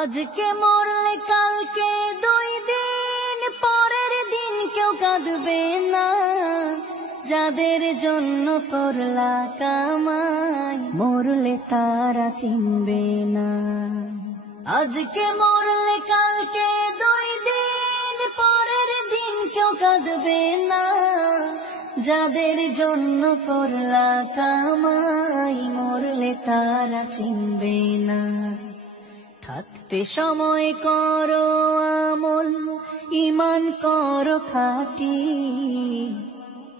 আজকে মরলে কালকে 2 দিন পরের দিন কেউ কাঁদবে না। যাদের জন্য করলা কামাই মরলে তারা চিনবে না। আজকে মরলে কালকে 2 দিন পরের দিন কেউ কাঁদবে না। যাদের জন্য করলা কামাই মরলে তারা চিনবে না। থাকতে সময় করো আমল, ঈমান করো খাঁটি।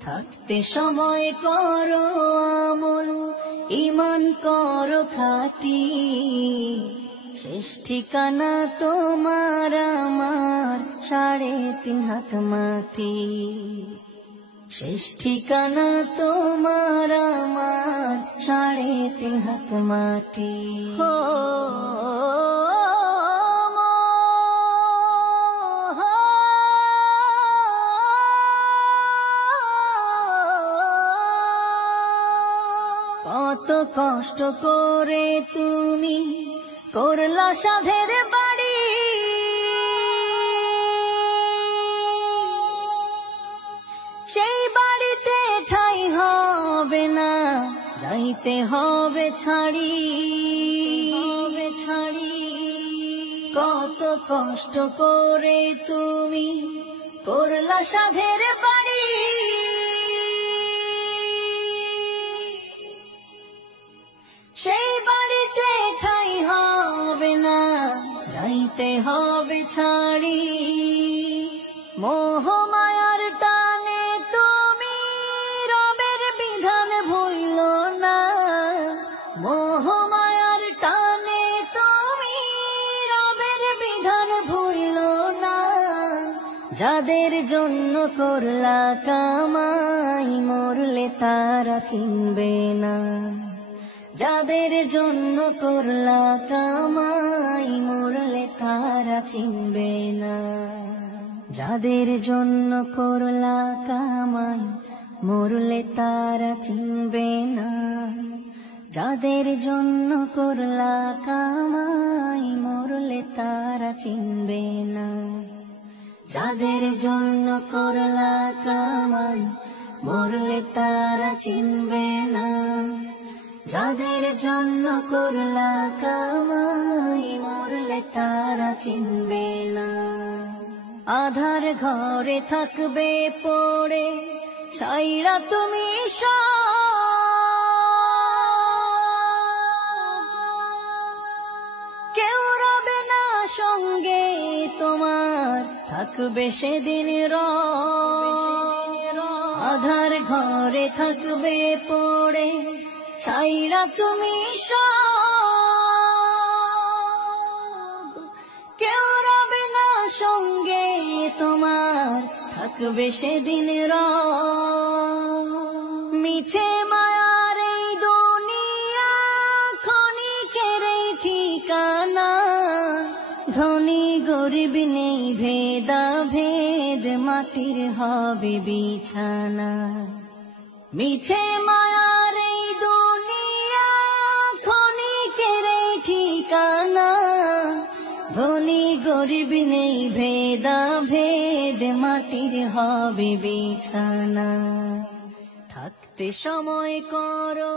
থাকতে সময় করো আমল, ঈমান করো খাঁটি। শেষ ঠিকানা তোমার আমার 3.5 হাত মাটি। শেষ ঠিকানা তোমার আমার 3.5 হাত মাটি। কত কষ্ট করে তুমি করলা সাধের বাড়ি। সেই বাড়িতে ঠাই হবে না, যাইতে হবে ছাড়ি। কত কষ্ট করে তুমি করলা সাধের বাড়ি। সেই বাড়িতে ঠাই হবে না, যাইতে হবে ছাড়ি। মোহ মায়ার টানে তুমি রবের বিধান ভুইলো না। মোহ মায়ার টানে তুমি রবের বিধান ভুইলো না। যাদের জন্য করলা কামাই মরলে তারা চিনবে না। যাদের জন্য করলা কামাই মরলে তারা চিনবে না। যাদের জন্য করলা কামাই মরলে তারা চিনবে না। যাদের জন্য করলা কামাই মরলে তারা চিনবে না। যাদের জন্য করলা কামাই মরলে তারা চিনবে না। যাদের জন্য করলা কামাই মরলে তারা চিনবে না। আধার ঘরে থাকবে পড়ে ছাইরা তুমি কেউ রবে না সঙ্গে তোমার, থাকবে সেদিন আধার ঘরে থাকবে পড়ে ছাইরা তুমি কেউ রবে না সঙ্গে তোমার, থাকবে সেদিন মিছে মায়ার এই দুনিয়া ক্ষণিকের এই ঠিকানা। ধনী গরিব নেই ভেদা ভেদ, মাটির হবে বিছানা। মিছে মায়ার এই দুনিয়া ক্ষণিকের এই ঠিকানা। ধনী গরিব নেই ভেদা ভেদ, মাটির হবে বিছানা। থাকতে সময় করো